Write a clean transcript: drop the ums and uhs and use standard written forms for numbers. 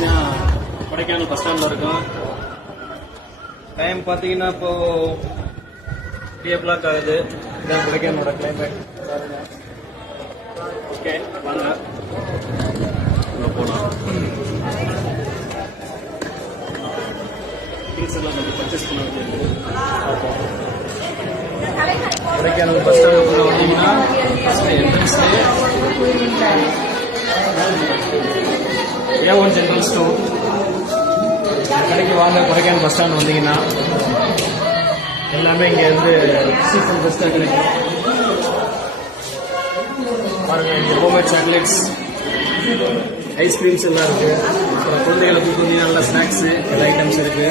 பார்த்தீங்கன்னா கொடைக்கானல் பஸ் ஸ்டாண்டில் இருக்கோம். டைம் பார்த்தீங்கன்னா இப்போ 3 o'clock ஆகுது. இதான் கொடைக்கானலோட கிளைமேட் பாருங்க. ஓகே வாங்க உள்ள போகலாம். திங்ஸ் எல்லாம் கொஞ்சம் பர்ச்சேஸ் பண்ண வேண்டியது. கொடைக்கானல் பஸ் ஸ்டாண்டுக்குள்ள வந்தீங்கன்னா ஃபர்ஸ்ட் என்ட்ரன்ஸ்லேயே A1 ஜென்ரல் ஸ்டோர் கடைக்கு வாங்க. கொடைக்கானல் பஸ் ஸ்டாண்ட் வந்தீங்கன்னா எல்லாமே இங்கே வந்து சீப் அண்ட் பெஸ்ட்டாக கிடைக்கும். பாருங்க, இங்கே ஹோம்மேட் சாக்லேட்ஸ், ஐஸ்கிரீம்ஸ் எல்லாம் இருக்கு. அப்புறம் குழந்தைகளை தூக்கி நல்லா ஸ்நாக்ஸு எல்லா ஐட்டம்ஸ் இருக்கு.